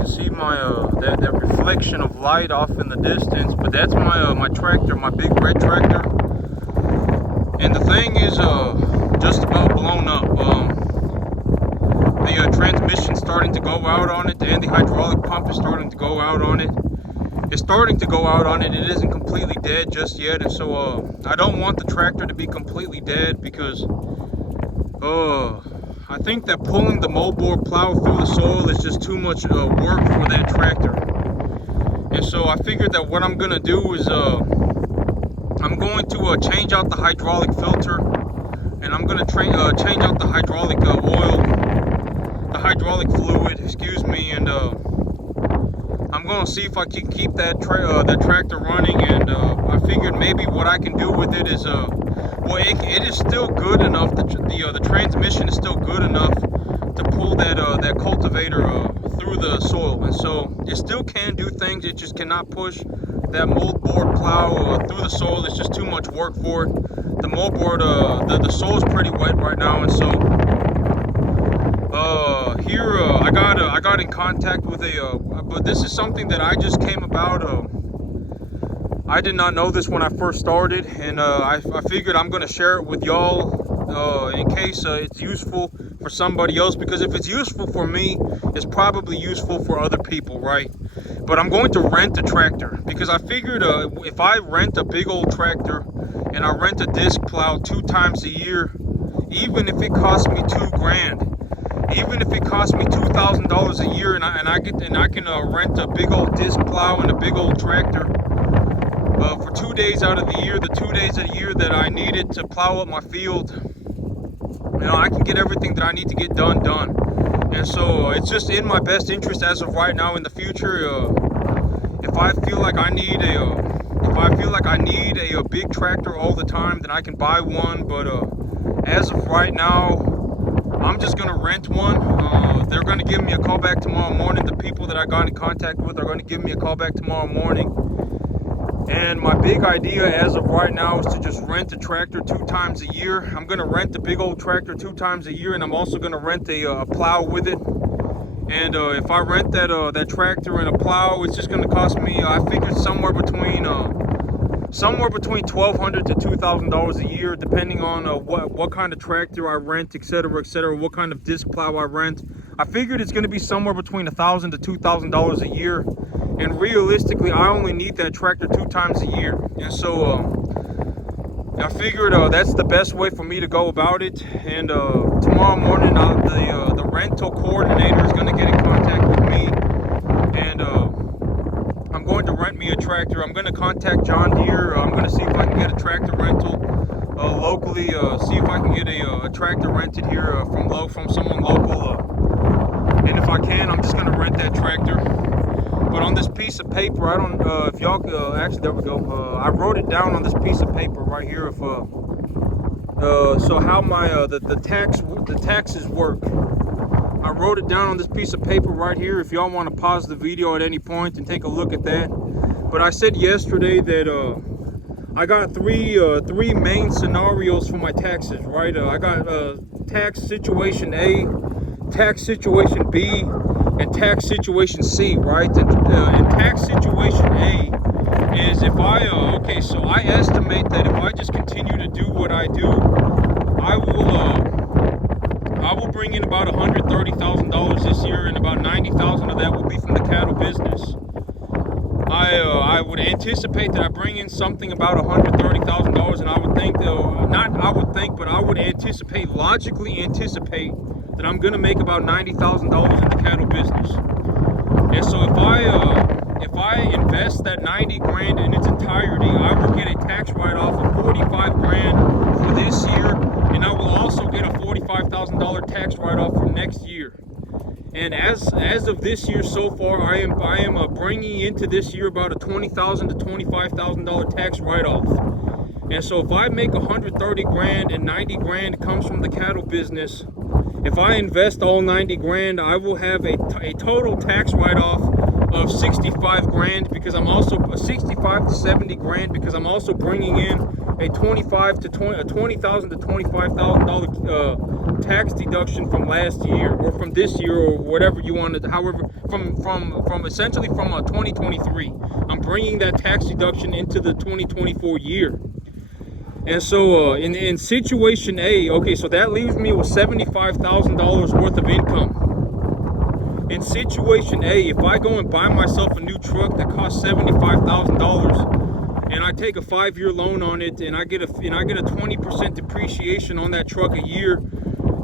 can see my that reflection of light off in the distance, but that's my my tractor, my big red tractor. And the thing is just about blown up. The transmission's starting to go out on it, and the hydraulic pump is starting to go out on it. It's starting to go out on it. It isn't completely dead just yet, and so I don't want the tractor to be completely dead, because I think that pulling the moldboard plow through the soil is just too much work for that tractor. And so I figured that what I'm gonna do is I'm going to change out the hydraulic filter, and I'm gonna change out the hydraulic oil, the hydraulic fluid, excuse me, and I'm gonna see if I can keep that tractor running. And I figured maybe what I can do with it is well, it is still good enough. The transmission is still good enough to pull that cultivator through the soil, and so it still can do things. It just cannot push that moldboard plow through the soil. It's just too much work for it. The moldboard, the soil is pretty wet right now, and so here I got in contact with but this is something that I just came about. I did not know this when I first started, and I figured I'm gonna share it with y'all in case it's useful for somebody else, because if it's useful for me, it's probably useful for other people, right? But I'm going to rent a tractor, because I figured if I rent a big old tractor and I rent a disc plow 2 times a year, even if it costs me $2,000, even if it costs me $2,000 a year, and I can rent a big old disc plow and a big old tractor for 2 days out of the year, the 2 days of the year that I need it to plow up my field, you know, I can get everything that I need to get done. And so it's just in my best interest as of right now. In the future, if I feel like I need a big tractor all the time, then I can buy one. But as of right now, I'm just gonna rent one. They're gonna give me a call back tomorrow morning. The people that I got in contact with are gonna give me a call back tomorrow morning. And my big idea as of right now is to just rent a tractor 2 times a year. I'm gonna rent a big old tractor 2 times a year, and I'm also gonna rent a plow with it. And if I rent that tractor and a plow, it's just gonna cost me, I figured somewhere between $1,200 to $2,000 a year, depending on what kind of tractor I rent, etc., etc., what kind of disc plow I rent. I figured it's gonna be somewhere between $1,000 to $2,000 a year. And realistically, I only need that tractor 2 times a year. And so I figured that's the best way for me to go about it. And tomorrow morning, the rental coordinator is going to get in contact with me. And I'm going to rent me a tractor. I'm going to contact John Deere. I'm going to see if I can get a tractor rental locally. See if I can get a tractor rented here from someone local. And if I can, I'm just going to rent that tractor. But on this piece of paper, I don't if y'all actually, there we go. I wrote it down on this piece of paper right here. If so how my the taxes work. I wrote it down on this piece of paper right here. If y'all want to pause the video at any point and take a look at that. But I said yesterday that I got three main scenarios for my taxes, right? I got tax situation A, tax situation B, and tax situation C, right? And tax situation A is if okay, so I estimate that if I just continue to do what I do, I will bring in about $130,000 this year, and about $90,000 of that will be from the cattle business. I would anticipate that I bring in something about $130,000, and I would think, but I would logically anticipate that I'm gonna make about $90,000 in the cattle business. And so if I invest that 90 grand in its entirety, I will get a tax write-off of 45 grand for this year, and I will also get a $45,000 tax write-off for next year. And as of this year so far, I am bringing into this year about a $20,000 to $25,000 tax write-off. And so if I make 130 grand and 90 grand comes from the cattle business, If I invest all 90 grand, I will have a total tax write-off of 65 grand, because I'm also 65 to 70 grand, because I'm also bringing in a $20,000 to $25,000 tax deduction from last year, or from this year, or whatever you want to, however, from essentially from 2023. I'm bringing that tax deduction into the 2024 year. And so in situation A, okay, so that leaves me with $75,000 worth of income. In situation A, if I go and buy myself a new truck that costs $75,000, and I take a 5-year loan on it, and I get a 20% depreciation on that truck a year,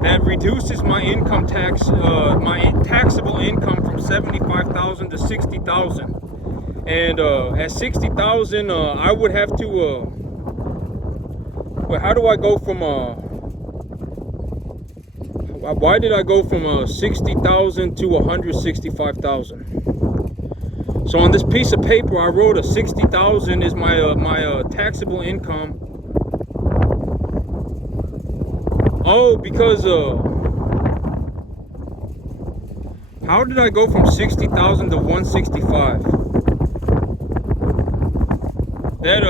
that reduces my income tax, my taxable income, from $75,000 to $60,000. And at $60,000, I would have to. But how do I go from why did I go from 60,000 to 165,000? So on this piece of paper, I wrote 60,000 is my taxable income. Oh, because how did I go from 60,000 to 165? That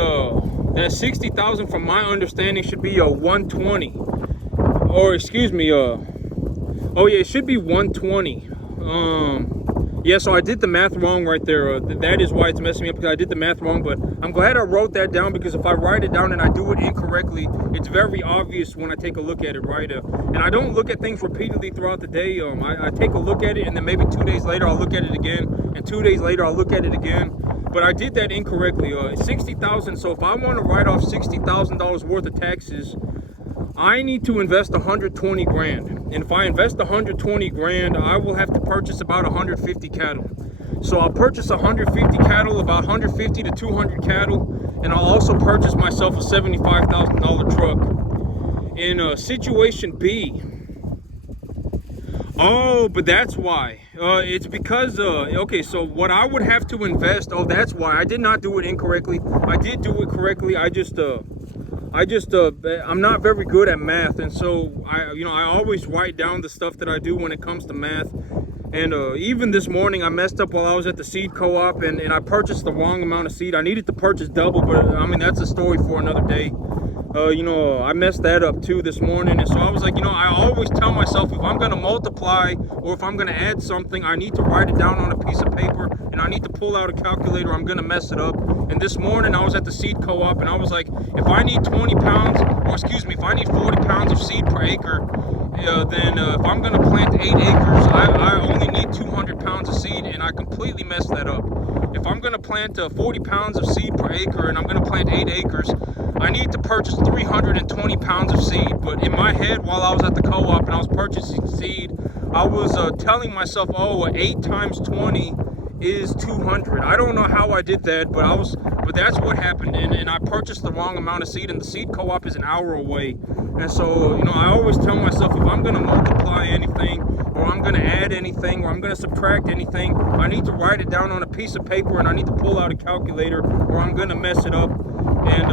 60,000, from my understanding, should be 120, or excuse me, oh yeah, it should be 120. Yeah, so I did the math wrong right there. That is why it's messing me up, because I did the math wrong. But I'm glad I wrote that down, because if I write it down and I do it incorrectly, it's very obvious when I take a look at it, right? And I don't look at things repeatedly throughout the day. I take a look at it, and then maybe 2 days later I'll look at it again, and 2 days later I'll look at it again. But I did that incorrectly. 60,000. So if I want to write off $60,000 worth of taxes, I need to invest 120 grand. And if I invest 120 grand, I will have to purchase about 150 cattle. So I'll purchase 150 cattle, about 150 to 200 cattle, and I'll also purchase myself a $75,000 truck. In situation B, oh, but that's why. It's because, okay, so what I would have to invest, oh, that's why. I did not do it incorrectly. I did do it correctly. I'm not very good at math, and so I always write down the stuff that I do when it comes to math. And even this morning, I messed up while I was at the seed co-op, and I purchased the wrong amount of seed. I needed to purchase double, but I mean, that's a story for another day. I messed that up too this morning. And so I was like, I always tell myself, if I'm going to multiply or if I'm going to add something, I need to write it down on a piece of paper, and I need to pull out a calculator. I'm going to mess it up. And this morning I was at the seed co-op, and I was like, if I need 20 pounds, or excuse me, if I need 40 pounds of seed per acre, then if I'm going to plant 8 acres, I only need 200 pounds of seed, and I completely messed that up. If I'm going to plant 40 pounds of seed per acre, and I'm going to plant 8 acres, I need to purchase 320 pounds of seed. But in my head, while I was at the co-op and I was purchasing seed, I was telling myself, 8 times 20 is 200. I don't know how I did that, but that's what happened. And I purchased the wrong amount of seed, and the seed co-op is an hour away. And so, I always tell myself, if I'm going to multiply anything, or I'm going to add anything, or I'm going to subtract anything, I need to write it down on a piece of paper, and I need to pull out a calculator, or I'm going to mess it up. And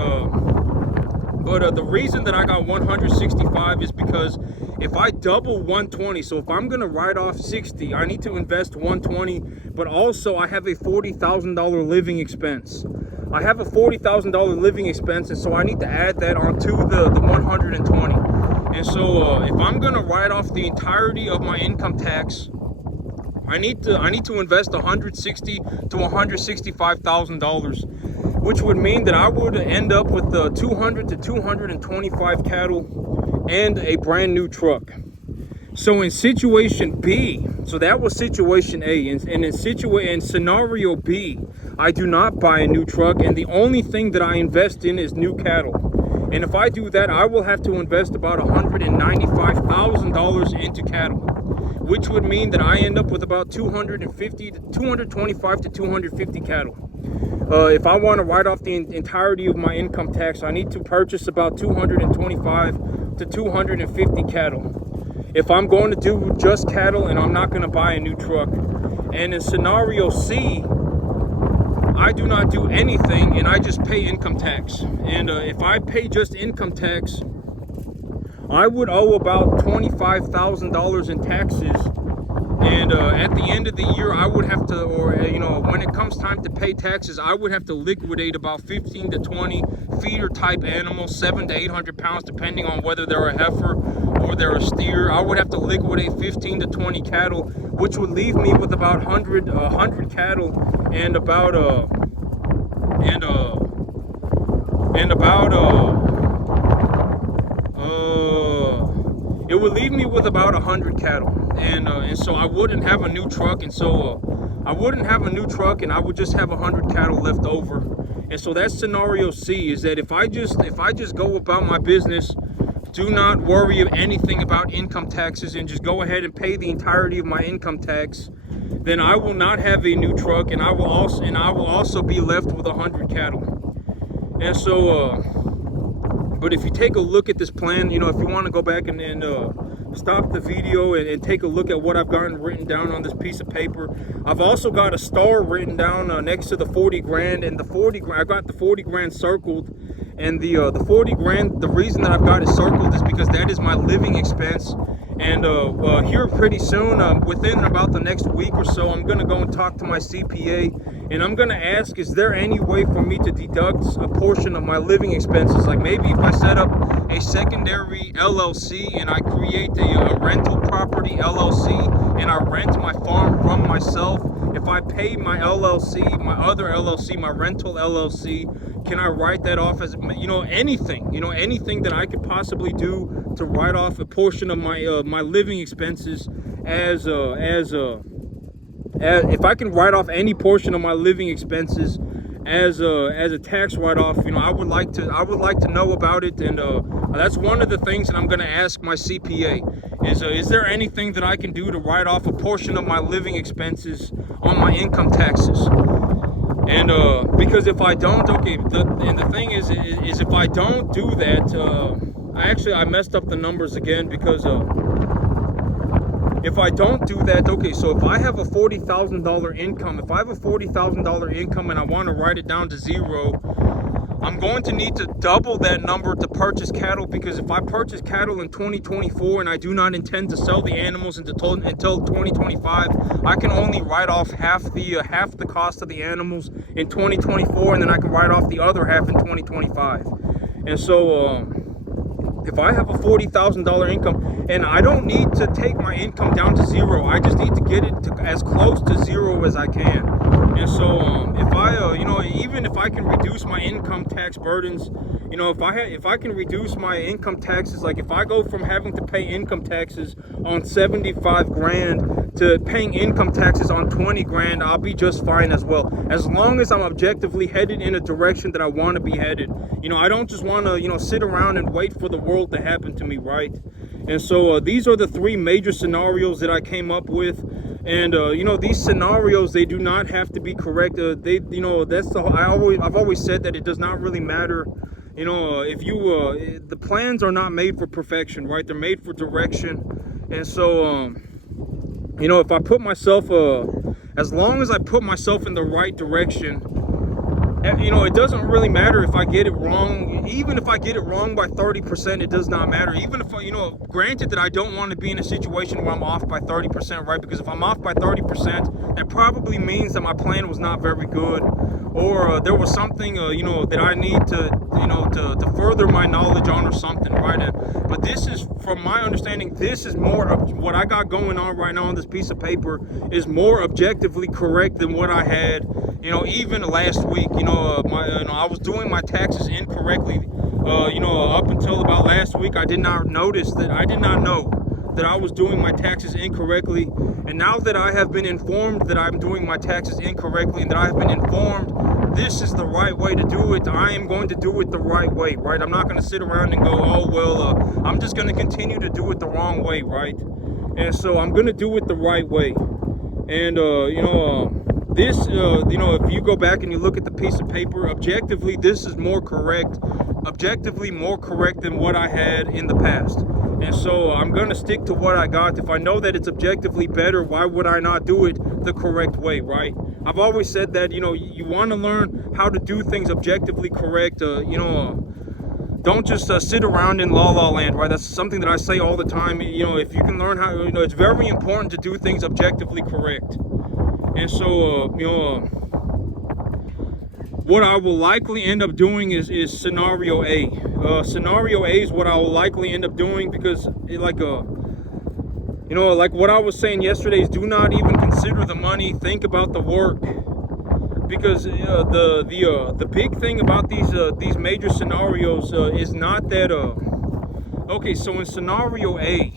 but the reason that I got 165 is because if I double 120, so if I'm going to write off 60, I need to invest 120, but also I have a $40,000 living expense. I have a $40,000 living expense, and so I need to add that onto the 120. And so if I'm going to write off the entirety of my income tax, I need to invest $160,000 to $165,000, which would mean that I would end up with 200 to 225 cattle and a brand new truck. So in situation B, so that was situation A, and in scenario B, I do not buy a new truck, and the only thing that I invest in is new cattle. And if I do that, I will have to invest about $195,000 into cattle, which would mean that I end up with about 225 to 250 cattle. If I want to write off the entirety of my income tax, I need to purchase about 225 to 250 cattle. If I'm going to do just cattle, and I'm not going to buy a new truck. And in scenario C, I do not do anything, and I just pay income tax. And if I pay just income tax, I would owe about $25,000 in taxes. And at the end of the year, I would have to, or when it comes time to pay taxes, I would have to liquidate about 15 to 20 feeder type animals, 700 to 800 pounds, depending on whether they're a heifer or they're a steer. I would have to liquidate 15 to 20 cattle, which would leave me with about 100 cattle and about it would leave me with about 100 cattle, and so I wouldn't have a new truck, and so I wouldn't have a new truck, and I would just have 100 cattle left over. And so that's scenario C, is that if I just go about my business, do not worry anything about income taxes, and just go ahead and pay the entirety of my income tax, then I will not have a new truck, and I will also be left with 100 cattle. And so but if you take a look at this plan, if you want to go back and stop the video and take a look at what I've gotten written down on this piece of paper. I've also got a star written down next to the 40 grand, and the 40 grand, I got the 40 grand circled, and the 40 grand, the reason that I've got it circled is because that is my living expense. And here pretty soon, within about the next week or so, I'm gonna go and talk to my CPA, and I'm gonna ask, is there any way for me to deduct a portion of my living expenses? Like maybe if I set up a secondary LLC and I create a rental property LLC and I rent my farm from myself, if I pay my LLC, my other LLC, my rental LLC, can I write that off as anything that I could possibly do to write off a portion of my my living expenses as if I can write off any portion of my living expenses as a tax write-off, I would like to know about it, and that's one of the things that I'm going to ask my CPA is there anything that I can do to write off a portion of my living expenses on my income taxes? And because if I don't, the thing is if I don't do that, I messed up the numbers again, because if I don't do that, so if I have a $40,000 income, and I want to write it down to zero, I'm going to need to double that number to purchase cattle, because if I purchase cattle in 2024 and I do not intend to sell the animals until 2025, I can only write off half the cost of the animals in 2024, and then I can write off the other half in 2025. And so if I have a $40,000 income, and I don't need to take my income down to zero, I just need to get it to as close to zero as I can. And so if I even if I can reduce my income tax burdens, if I can reduce my income taxes, like if I go from having to pay income taxes on 75 grand to paying income taxes on 20 grand, I'll be just fine as well, as long as I'm objectively headed in a direction that I want to be headed. I don't just want to sit around and wait for the world to happen to me, right? And so these are the three major scenarios that I came up with. And these scenarios, they do not have to be correct. I've always said that it does not really matter. If you the plans are not made for perfection, right? They're made for direction. And so if I put myself as long as I put myself in the right direction, it doesn't really matter if I get it wrong. Even if I get it wrong by 30%, it does not matter. Even if granted that I don't want to be in a situation where I'm off by 30%, right? Because if I'm off by 30%, that probably means that my plan was not very good, or there was something that I need to further my knowledge on, or something, right? But this is, from my understanding, this is more of what I got going on right now on this piece of paper is more objectively correct than what I had even last week. I was doing my taxes incorrectly up until about last week. I did not know that I was doing my taxes incorrectly. And now that I have been informed that I'm doing my taxes incorrectly, and that I have been informed this is the right way to do it, I am going to do it the right way, right? I'm not going to sit around and go, oh, well, I'm just going to continue to do it the wrong way, right? And so I'm going to do it the right way. And, this, if you go back and you look at the piece of paper, objectively, this is more correct than what I had in the past. And so I'm going to stick to what I got. If I know that it's objectively better, why would I not do it the correct way, right? I've always said that, you want to learn how to do things objectively correct. don't just sit around in la la land, right? That's something that I say all the time. You know, if you can learn how, you know, it's very important to do things objectively correct. And so, you know, what I will likely end up doing is scenario A. Scenario A is what I will likely end up doing, because you know, like what I was saying yesterday, is do not even consider the money, think about the work. Because the big thing about these major scenarios is not that okay, so in scenario A,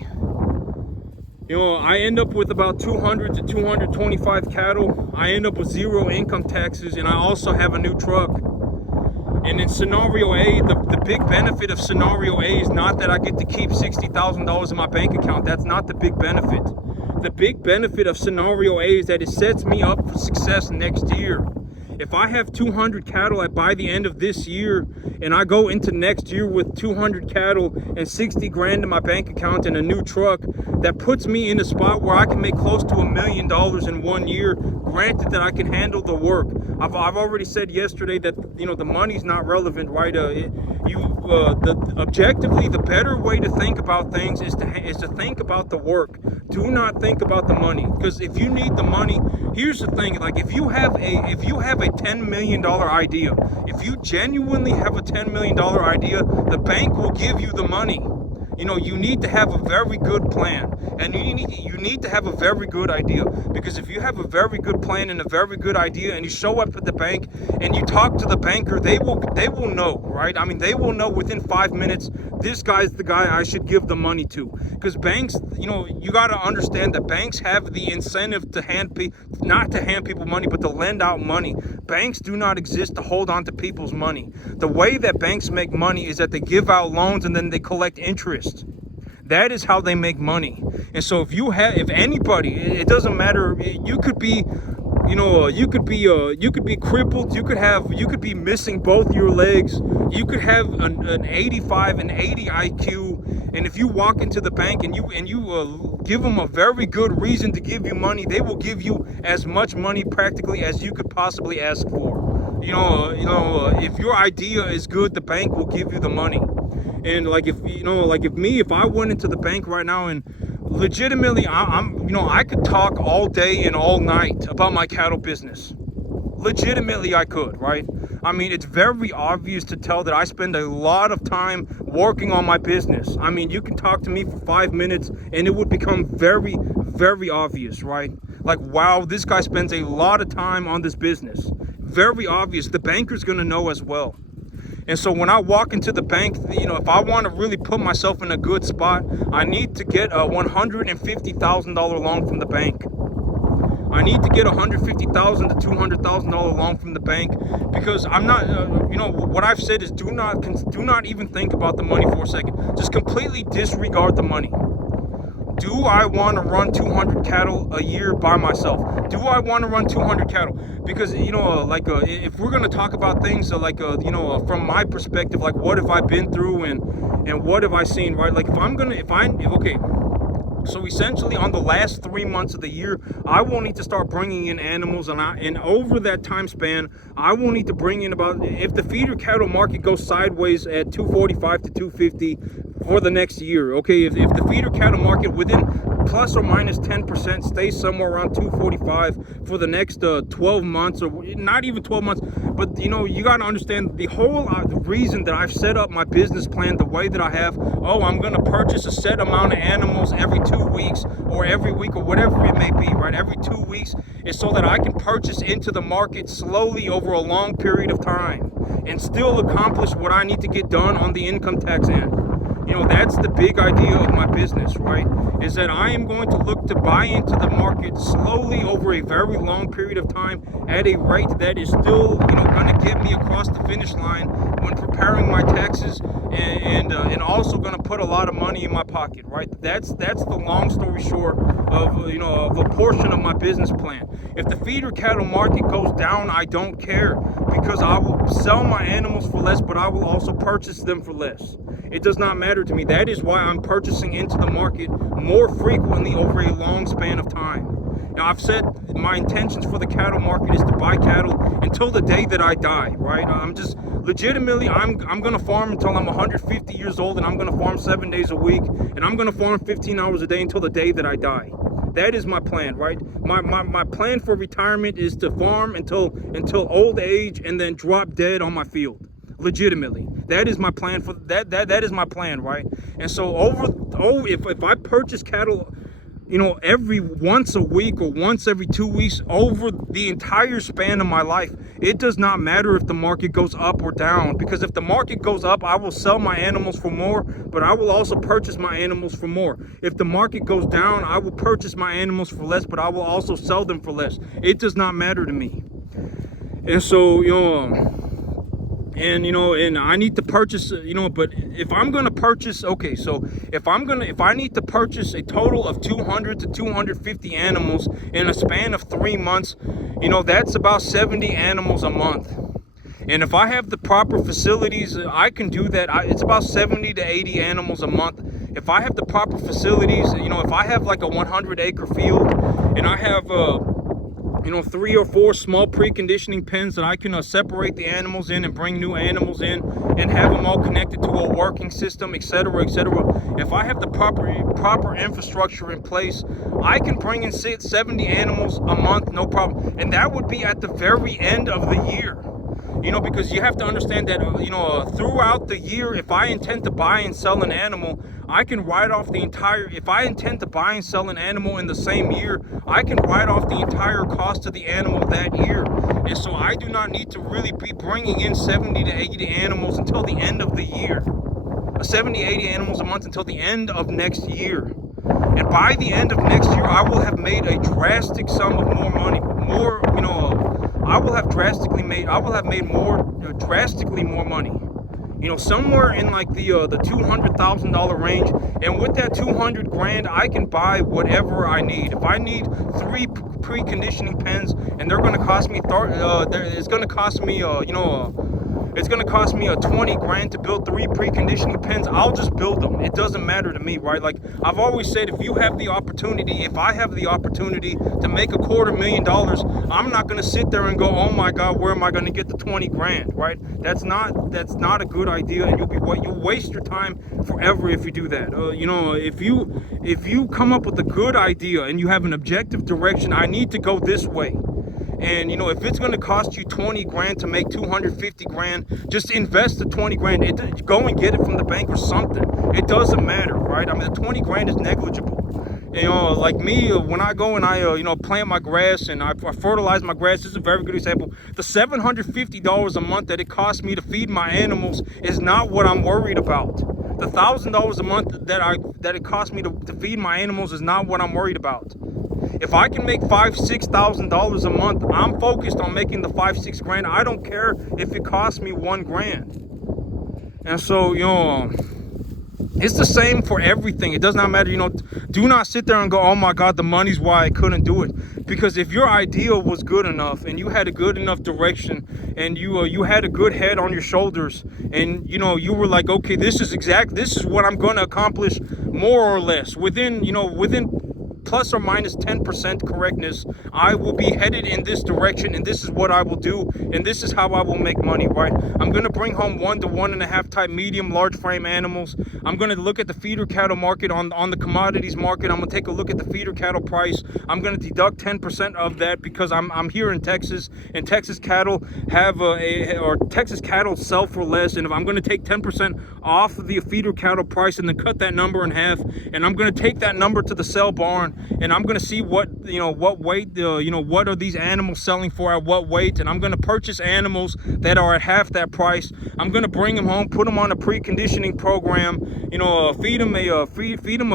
you know, I end up with about 200 to 225 cattle. I end up with 0 income taxes, and I also have a new truck. And in scenario A, the big benefit of scenario A is not that I get to keep $60,000 in my bank account. That's not the big benefit. The big benefit of scenario A is that it sets me up for success next year. If I have 200 cattle by the end of this year, and I go into next year with 200 cattle and 60 grand in my bank account and a new truck, that puts me in a spot where I can make close to $1 million in 1 year. Granted that I can handle the work. I've already said yesterday that, you know, the money's not relevant, right? Objectively, the better way to think about things is to think about the work. Do not think about the money, because if you need the money, here's the thing: like if you have a $10 million idea, if you genuinely have a $10 million idea, the bank will give you the money. You know, you need to have a very good plan, and you need to have a very good idea, because if you have a very good plan and a very good idea, and you show up at the bank and you talk to the banker, they will know, right? I mean, they will know within 5 minutes, this guy's the guy I should give the money to. Because banks, you know, you got to understand that banks have the incentive to not to hand people money, but to lend out money. Banks do not exist to hold on to people's money. The way that banks make money is that they give out loans and then they collect interest. That is how they make money. And so if anybody, it doesn't matter, you could be, you know, you could be crippled, you could be missing both your legs, you could have an 85 and 80 IQ, and if you walk into the bank and you give them a very good reason to give you money, they will give you as much money practically as you could possibly ask for. You know, if your idea is good, the bank will give you the money. And if I went into the bank right now and legitimately, I could talk all day and all night about my cattle business. Legitimately, I could, right? I mean, it's very obvious to tell that I spend a lot of time working on my business. I mean, you can talk to me for 5 minutes and it would become very, very obvious, right? Like, wow, this guy spends a lot of time on this business. Very obvious. The banker's gonna know as well. And so when I walk into the bank, you know, if I want to really put myself in a good spot, I need to get a $150,000 loan from the bank. I need to get a $150,000 to $200,000 loan from the bank, because I'm not, what I've said is do not even think about the money for a second. Just completely disregard the money. Do I want to run 200 cattle a year by myself? Do I want to run 200 cattle? Because, if we're going to talk about things from my perspective, like what have I been through and what have I seen, right? Like so essentially on the last 3 months of the year, I will need to start bringing in animals, and over that time span, I will need to bring in about, if the feeder cattle market goes sideways at 245 to 250 for the next year, okay, if the feeder cattle market within plus or minus 10% stays somewhere around 245 for the next 12 months, or not even 12 months, but you got to understand the whole the reason that I've set up my business plan the way that I have. I'm going to purchase a set amount of animals every 2 weeks or every week or whatever it may be, right? Every 2 weeks is so that I can purchase into the market slowly over a long period of time and still accomplish what I need to get done on the income tax end. That's the big idea of my business, right? Is that I am going to look to buy into the market slowly over a very long period of time at a rate that is still, going to get me across the finish line when preparing my taxes, and also going to put a lot of money in my pocket, right? That's the long story short of a portion of my business plan. If the feeder cattle market goes down, I don't care, because I will sell my animals for less, but I will also purchase them for less. It does not matter to me. That is why I'm purchasing into the market more frequently over a long span of time. Now, I've said my intentions for the cattle market is to buy cattle until the day that I die, right? I'm just legitimately, I'm gonna farm until I'm 150 years old, and I'm gonna farm 7 days a week, and I'm gonna farm 15 hours a day until the day that I die. That is my plan, right? My plan for retirement is to farm until old age and then drop dead on my field. Legitimately, that is my plan for that is my plan, right? And so if I purchase cattle, you know, every once a week or once every 2 weeks over the entire span of my life, it does not matter if the market goes up or down, because if the market goes up, I will sell my animals for more, but I will also purchase my animals for more. If the market goes down, I will purchase my animals for less, but I will also sell them for less. It does not matter to me. And so, you know, and I need to purchase, you know, but if I'm going to purchase, okay, so if I need to purchase a total of 200 to 250 animals in a span of 3 months, you know, that's about 70 animals a month. And if I have the proper facilities, I can do that. It's about 70 to 80 animals a month. If I have the proper facilities, you know, if I have like a 100-acre field and I have, you know, 3 or 4 small preconditioning pens that I can separate the animals in and bring new animals in and have them all connected to a working system, etc., etc. If I have the proper infrastructure in place, I can bring in 70 animals a month, no problem. And that would be at the very end of the year. You know, because you have to understand that, you know, throughout the year, if I intend to buy and sell an animal, I can write off the entire, if I intend to buy and sell an animal in the same year, I can write off the entire cost of the animal that year. And so I do not need to really be bringing in 70 to 80 animals until the end of the year. 70, 80 animals a month until the end of next year. And by the end of next year, I will have made a drastic sum of more money, more, you know, I will have made more, drastically more money. You know, somewhere in like the $200,000 range. And with that 200 grand, I can buy whatever I need. If I need 3 preconditioning pens and they're going to cost me, it's going to cost me, it's going to cost me 20 grand to build 3 preconditioning pens, I'll just build them. It doesn't matter to me, right? Like I've always said, if I have the opportunity to make $250,000, I'm not going to sit there and go, oh my God, where am I going to get the 20 grand, right? That's not a good idea, and you'll waste your time forever if you do that. You know, if you come up with a good idea and you have an objective direction, I need to go this way. And, you know, if it's going to cost you 20 grand to make 250 grand, just invest the 20 grand. Go and get it from the bank or something. It doesn't matter, right? I mean, the 20 grand is negligible. You know, like me, when I go and I, you know, plant my grass and I fertilize my grass, this is a very good example. The $750 a month that it costs me to feed my animals is not what I'm worried about. The $1,000 a month that it costs me to feed my animals is not what I'm worried about. If I can make $5,000-$6,000 a month, I'm focused on making the 5-6 grand. I don't care if it costs me 1 grand. And so, you know, it's the same for everything. It does not matter, you know. Do not sit there and go, oh my God, the money's why I couldn't do it. Because if your idea was good enough and you had a good enough direction and you had a good head on your shoulders and, you know, you were like, okay, this is what I'm going to accomplish more or less within plus or minus 10% correctness, I will be headed in this direction, and this is what I will do, and this is how I will make money, right? I'm going to bring home 1 to 1.5 type medium large frame animals. I'm going to look at the feeder cattle market on the commodities market. I'm going to take a look at the feeder cattle price. I'm going to deduct 10% of that because I'm here in Texas, and Texas cattle Texas cattle sell for less, and if I'm going to take 10% off of the feeder cattle price and then cut that number in half, and I'm going to take that number to the sell barn, and I'm going to see what weight, what are these animals selling for at what weight, and I'm going to purchase animals that are at half that price. I'm going to bring them home, put them on a preconditioning program, feed them a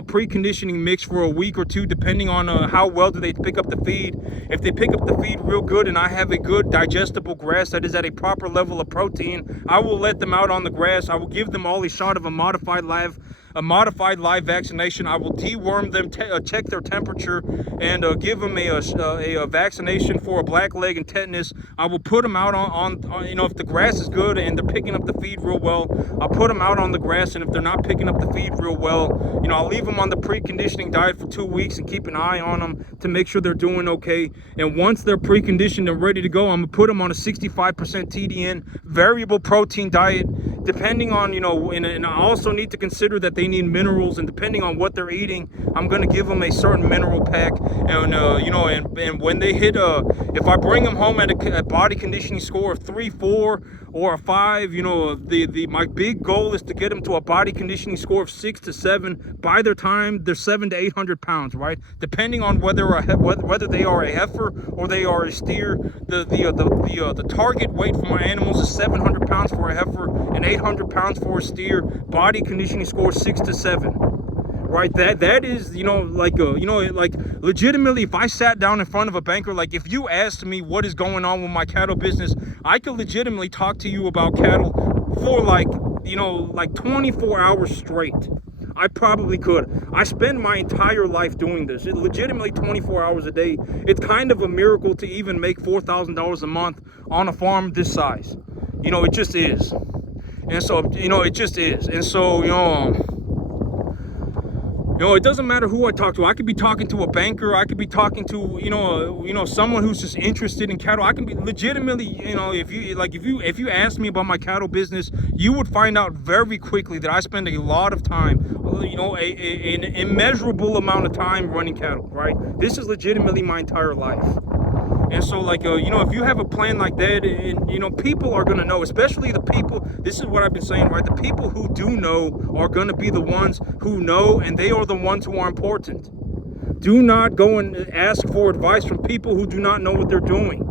preconditioning mix for a week or 2, depending on how well do they pick up the feed. If they pick up the feed real good and I have a good digestible grass that is at a proper level of protein, I will let them out on the grass. I will give them all a shot of a modified live a modified live vaccination. I will deworm them, check their temperature, and give them a vaccination for a black leg and tetanus. I will put them out on if the grass is good and they're picking up the feed real well, I'll put them out on the grass. And if they're not picking up the feed real well, I'll leave them on the preconditioning diet for 2 weeks and keep an eye on them to make sure they're doing okay. And once they're preconditioned and ready to go, I'm gonna put them on a 65% TDN variable protein diet, depending on, and I also need to consider that they need minerals, and depending on what they're eating, I'm going to give them a certain mineral pack. And and when they hit if I bring them home at a body conditioning score of 3, 4, or a 5, my big goal is to get them to a body conditioning score of 6 to 7 by the time they're 700 to 800 pounds, right? Depending on whether they are a heifer or they are a steer. The target weight for my animals is 700 pounds for a heifer and 800 pounds for a steer. Body conditioning score 6 to 7. Right, that is, legitimately, if I sat down in front of a banker, like if you asked me what is going on with my cattle business, I could legitimately talk to you about cattle for 24 hours straight. I probably could. I spend my entire life doing this. It legitimately 24 hours a day. It's kind of a miracle to even make $4,000 a month on a farm this size. It just is. And so, it just is. And so, it doesn't matter who I talk to. I could be talking to a banker. I could be talking to, someone who's just interested in cattle. I can be legitimately, if you ask me about my cattle business, you would find out very quickly that I spend a lot of time, an immeasurable amount of time running cattle, right? This is legitimately my entire life. And so, if you have a plan like that, and, people are going to know, especially the people, this is what I've been saying, right? The people who do know are going to be the ones who know, and they are the ones who are important. Do not go and ask for advice from people who do not know what they're doing.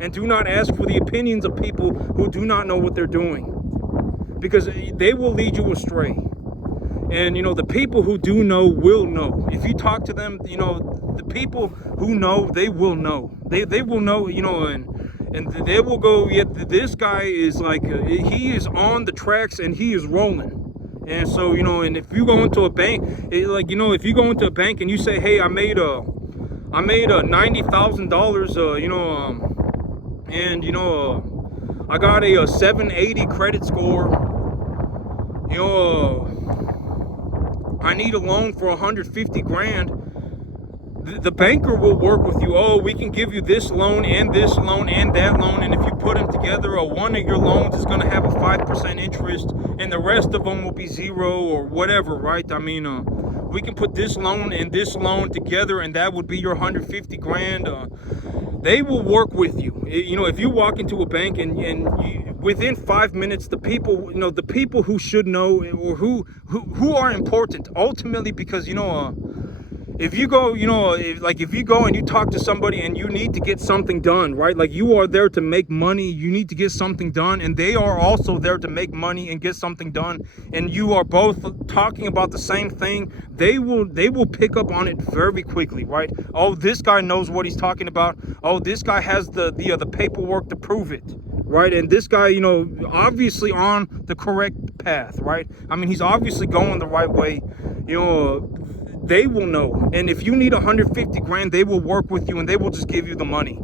And do not ask for the opinions of people who do not know what they're doing. Because they will lead you astray. And, the people who do know will know. If you talk to them, the people who know, they will know. They will know, and they will go, yeah, this guy is he is on the tracks and he is rolling. And so, and if you go into a bank, if you go into a bank and you say, hey, I made a $90,000, and, I got a 780 credit score, I need a loan for 150 grand. The banker will work with you. Oh, we can give you this loan and that loan. And if you put them together, one of your loans is going to have a 5% interest and the rest of them will be 0 or whatever, right? I mean, we can put this loan and this loan together and that would be your 150 grand. They will work with you. If you walk into a bank and within 5 minutes, the people, the people who should know or who are important ultimately, because, if you go, if you go and you talk to somebody and you need to get something done, right? Like you are there to make money, you need to get something done, and they are also there to make money and get something done, and you are both talking about the same thing, they will pick up on it very quickly, right? Oh, this guy knows what he's talking about. Oh, this guy has the paperwork to prove it, right? And this guy, obviously on the correct path, right? I mean, he's obviously going the right way, they will know. And if you need 150 grand, they will work with you and they will just give you the money.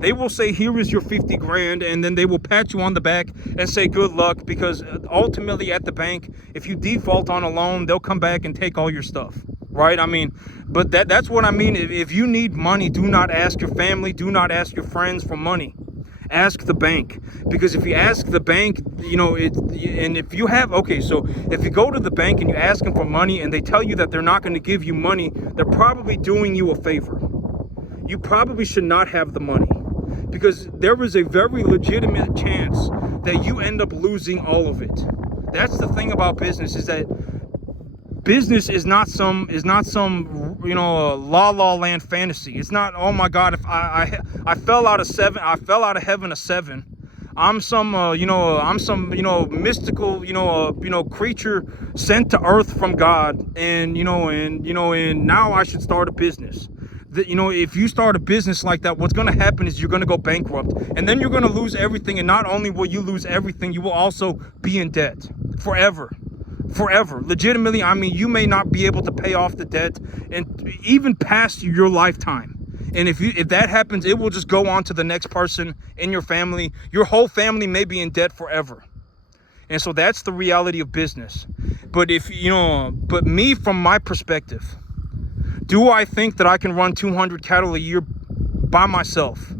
They will say, here is your 50 grand, and then they will pat you on the back and say good luck, because ultimately at the bank, if you default on a loan, they'll come back and take all your stuff, right? I mean, but that's what I mean. If you need money, do not ask your family, do not ask your friends for money. Ask the bank, because if you ask the bank, and if you have, so if you go to the bank and you ask them for money and they tell you that they're not going to give you money, they're probably doing you a favor. You probably should not have the money, because there is a very legitimate chance that you end up losing all of it. That's the thing about business, is that business is not some la la land fantasy. It's not, oh my God, if I fell out of heaven a 7. I'm some mystical creature sent to earth from God, and now I should start a business. If you start a business like that, what's going to happen is you're going to go bankrupt, and then you're going to lose everything. And not only will you lose everything, you will also be in debt forever. forever. Legitimately, I mean, you may not be able to pay off the debt and even past your lifetime. And if that happens, it will just go on to the next person in your family. Your whole family may be in debt forever. And so that's the reality of business. But but me, from my perspective, do I think that I can run 200 cattle a year by myself?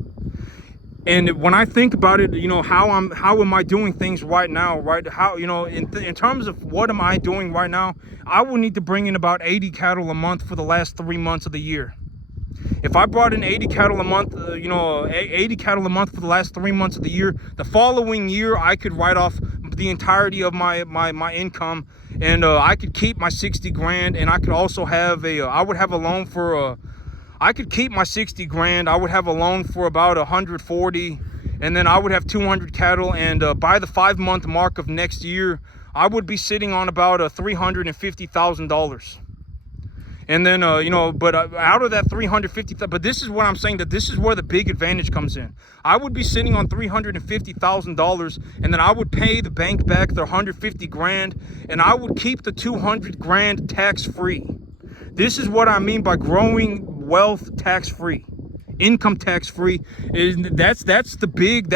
And when I think about it, how am I doing things right now, right? How, in terms of what am I doing right now, I will need to bring in about 80 cattle a month for the last 3 months of the year. If I brought in 80 cattle a month, 80 cattle a month for the last 3 months of the year, the following year I could write off the entirety of my income, and I could keep my 60 grand, and I could also have I would have a loan for I could keep my 60 grand. I would have a loan for about 140, and then I would have 200 cattle. And by the 5-month mark of next year, I would be sitting on about $350,000. And then, but out of that 350,000, but this is what I'm saying, that this is where the big advantage comes in. I would be sitting on $350,000, and then I would pay the bank back their 150 grand, and I would keep the 200 grand tax-free. This is what I mean by growing wealth tax-free, income tax-free. That's the big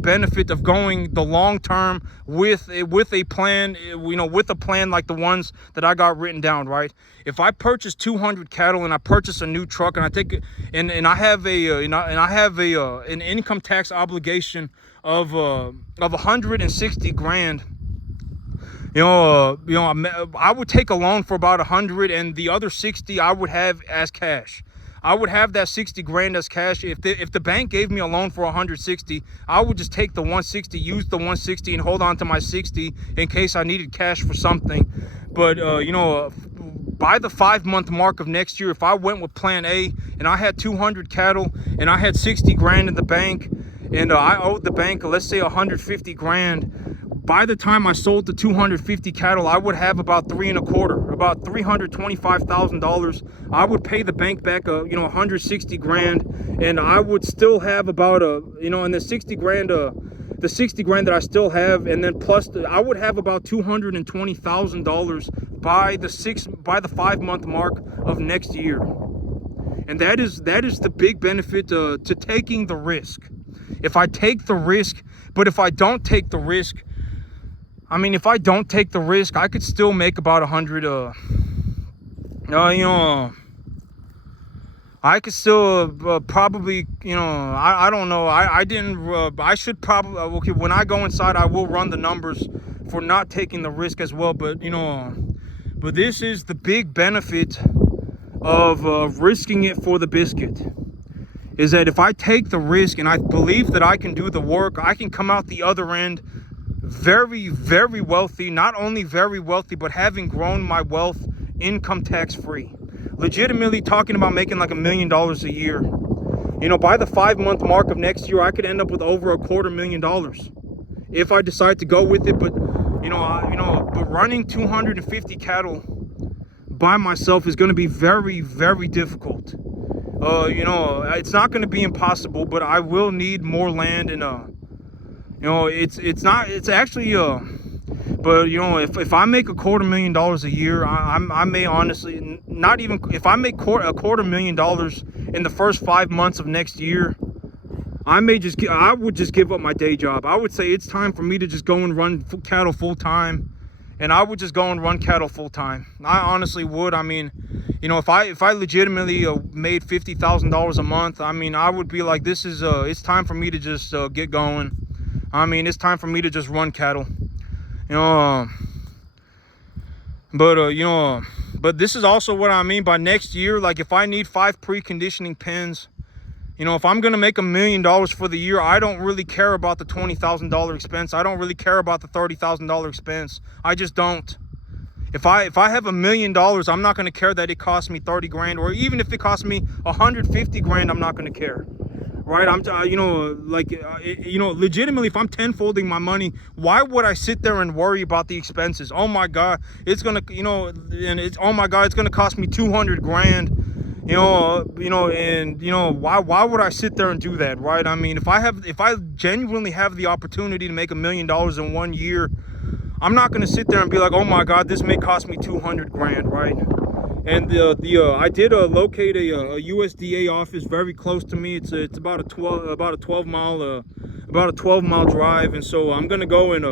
benefit of going the long term with a plan, with a plan like the ones that I got written down, right? If I purchase 200 cattle and I purchase a new truck and I take it, and I have an income tax obligation of 160 grand. I would take a loan for about 100, and the other 60 I would have as cash. I would have that 60 grand as cash. If the bank gave me a loan for 160, I would just take the 160, use the 160, and hold on to my 60 in case I needed cash for something. But by the 5-month mark of next year, if I went with plan A and I had 200 cattle and I had 60 grand in the bank, and I owed the bank, let's say 150 grand, by the time I sold the 250 cattle, I would have about about $325,000. I would pay the bank back 160 grand, and I would still have about and the 60 grand that I still have, and then plus I would have about $220,000 by the 5-month mark of next year. And that is the big benefit to taking the risk. If I take the risk, but if I don't take the risk, if I don't take the risk, I could still make about 100. I could still probably, I don't know. I didn't. I should probably. Okay, when I go inside, I will run the numbers for not taking the risk as well. But but this is the big benefit of risking it for the biscuit. Is that if I take the risk and I believe that I can do the work, I can come out the other end very, very wealthy. Not only very wealthy, but having grown my wealth income tax free. Legitimately talking about making like $1 million a year. By the 5-month mark of next year, I could end up with over $250,000 if I decide to go with it. But but running 250 cattle by myself is going to be very, very difficult. It's not going to be impossible, but I will need more land, and it's actually but if I make $250,000 a year, I may honestly not even, if I make $250,000 in the first 5 months of next year, I would just give up my day job. I would say it's time for me to just go and run cattle full time, and I would just go and run cattle full time. I honestly would. If I legitimately made $50,000 a month, I would be like, this is it's time for me to just get going. It's time for me to just run cattle. But this is also what I mean by next year. Like, if I need 5 preconditioning pens, if I'm going to make $1 million for the year, I don't really care about the $20,000 expense. I don't really care about the $30,000 expense. I just don't. If I have $1 million, I'm not going to care that it costs me 30 grand, or even if it costs me 150 grand, I'm not going to care. Right? Legitimately, if I'm tenfolding my money, why would I sit there and worry about the expenses? Oh my God, it's going to, oh my God, it's going to cost me 200 grand. Why would I sit there and do that, right? If I genuinely have the opportunity to make $1 million in 1 year, I'm not gonna sit there and be like, oh my God, this may cost me 200 grand, right? And I did locate a USDA office very close to me. It's about a 12 mile drive, and so I'm gonna go and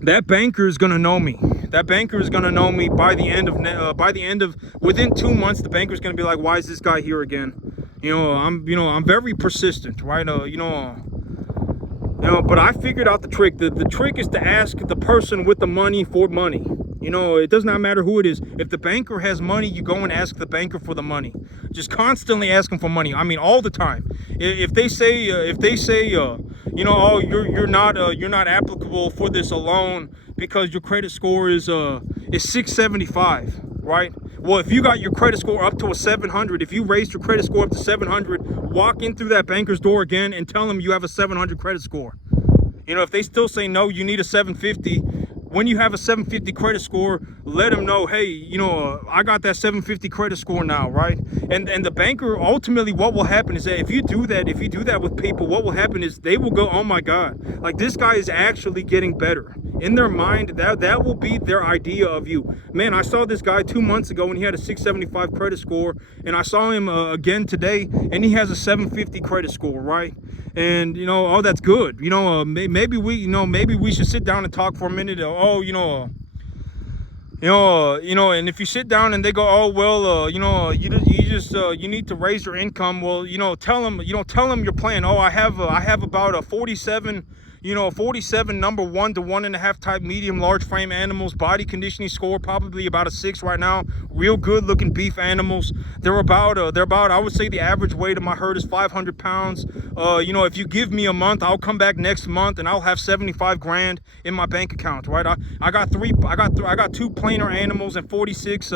that banker is gonna know me. That banker is gonna know me by the end of within 2 months. The banker is gonna be like, why is this guy here again? I'm very persistent, right? But I figured out the trick. The trick is to ask the person with the money for money. It does not matter who it is. If the banker has money, you go and ask the banker for the money. Just constantly ask them for money. I mean, all the time. If they say, oh, you're not applicable for this loan because your credit score is 675, right? Well, if you got your credit score up to a 700, if you raised your credit score up to 700, walk in through that banker's door again and tell them you have a 700 credit score. If they still say no, you need a 750. When you have a 750 credit score, let them know, hey, I got that 750 credit score now, right? And the banker, ultimately, what will happen is that if you do that with people, what will happen is they will go, oh my God, like this guy is actually getting better. In their mind, that will be their idea of you. Man, I saw this guy 2 months ago and he had a 675 credit score, and I saw him again today and he has a 750 credit score, right? And oh, that's good. Maybe we should sit down and talk for a minute. And if you sit down and they go, oh well, you need to raise your income. Well, tell them your plan. Oh, I have about a 47 number 1 to 1.5 type medium large frame animals, body conditioning score probably about a 6 right now. Real good looking beef animals. They're about I would say the average weight of my herd is 500 pounds. If you give me a month, I'll come back next month and I'll have 75 grand in my bank account, right? I got 2 plainer animals and 46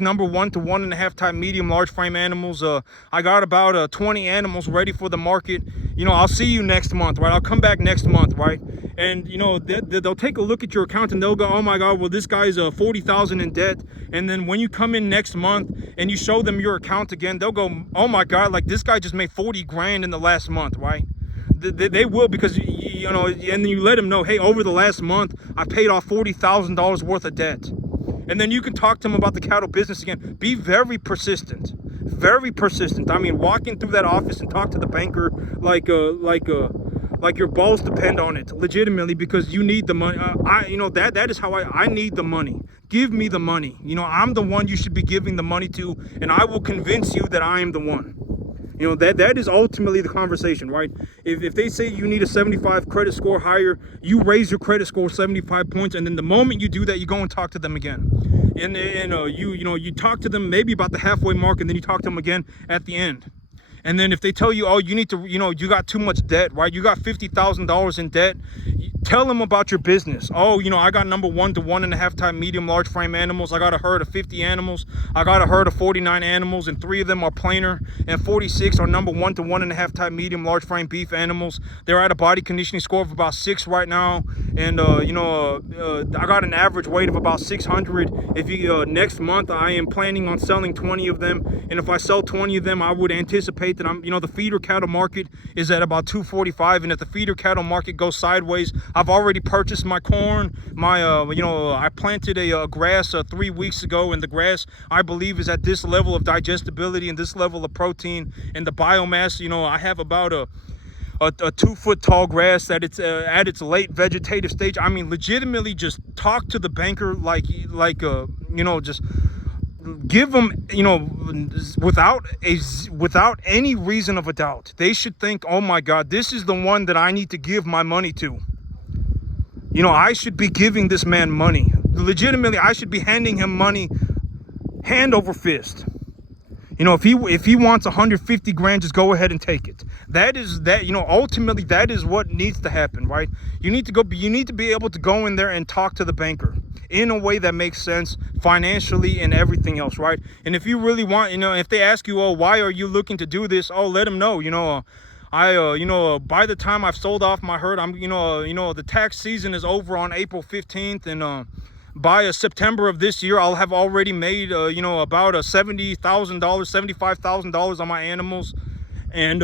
number 1 to 1.5 type medium large frame animals. I got about 20 animals ready for the market. I'll see you next month, right? I'll come back next month, right? And they'll take a look at your account and they'll go, oh my God, well, this guy's 40,000 in debt. And then when you come in next month and you show them your account again, they'll go, oh my God, like this guy just made 40 grand in the last month, right? They will, because and then you let them know, hey, over the last month I paid off $40,000 worth of debt. And then you can talk to them about the cattle business again. Be very persistent. Very persistent. I mean, walk in through that office and talk to the banker like your balls depend on it, legitimately, because you need the money. That is how I need the money. Give me the money. I'm the one you should be giving the money to, and I will convince you that I am the one. That is ultimately the conversation, right? If they say you need a 75 credit score higher, you raise your credit score 75 points, and then the moment you do that, you go and talk to them again. And you talk to them maybe about the halfway mark, and then you talk to them again at the end. And then if they tell you, oh, you need to, you got too much debt, right? You got $50,000 in debt. Tell them about your business. Oh, I got number 1 to 1.5 type medium large frame animals. I got a herd of 50 animals. I got a herd of 49 animals, and 3 of them are plainer, and 46 are number 1 to 1.5 type medium large frame beef animals. They're at a body conditioning score of about 6 right now, and I got an average weight of about 600. If you next month I am planning on selling 20 of them, and if I sell 20 of them, I would anticipate that the feeder cattle market is at about 245, and if the feeder cattle market goes sideways, I've already purchased my corn. I planted a grass 3 weeks ago, and the grass, I believe, is at this level of digestibility and this level of protein and the biomass. I have about a 2 foot tall grass that it's at its late vegetative stage. I mean, legitimately, just talk to the banker just give them, without any reason of a doubt. They should think, oh my God, this is the one that I need to give my money to. I should be giving this man money. Legitimately, I should be handing him money hand over fist. If he wants 150 grand, just go ahead and take it. Ultimately that is what needs to happen, right? You need to be able to go in there and talk to the banker in a way that makes sense financially and everything else, right? And if you really want, if they ask you, oh, why are you looking to do this? Oh, let them know, by the time I've sold off my herd, the tax season is over on April 15th, and by September of this year, I'll have already made, about $70,000, $75,000 on my animals. And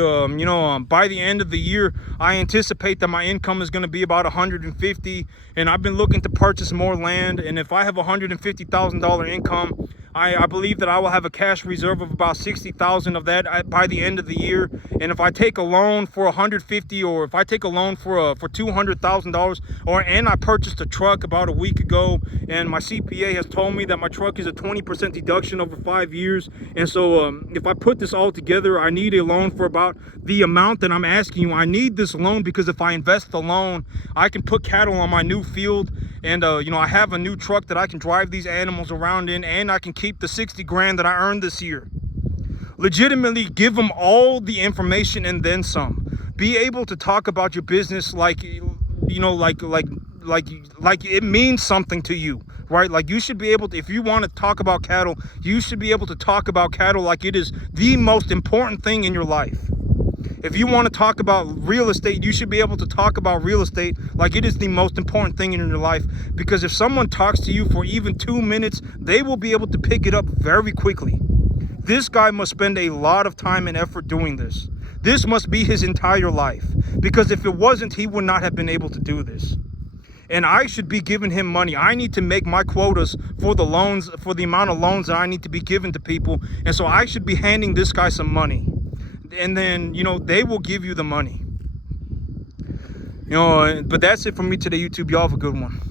by the end of the year, I anticipate that my income is going to be about 150, and I've been looking to purchase more land. And if I have $150,000 income, I believe that I will have a cash reserve of about 60,000 of that by the end of the year. And if I take a loan for 150, or if I take a loan for $200,000, and I purchased a truck about a week ago, and my CPA has told me that my truck is a 20% deduction over 5 years. And so if I put this all together, I need a loan for about the amount that I'm asking you. I need this loan because if I invest the loan, I can put cattle on my new field. And I have a new truck that I can drive these animals around in, and I can keep the 60 grand that I earned this year. Legitimately give them all the information and then some. Be able to talk about your business like it means something to you, right? Like, you should be able to, if you want to talk about cattle, you should be able to talk about cattle like it is the most important thing in your life. If you want to talk about real estate, you should be able to talk about real estate like it is the most important thing in your life. Because if someone talks to you for even 2 minutes, they will be able to pick it up very quickly. This guy must spend a lot of time and effort doing this. This must be his entire life. Because if it wasn't, he would not have been able to do this. And I should be giving him money. I need to make my quotas for the loans, for the amount of loans that I need to be given to people. And so I should be handing this guy some money. And then, they will give you the money. But that's it from me today, YouTube. Y'all have a good one.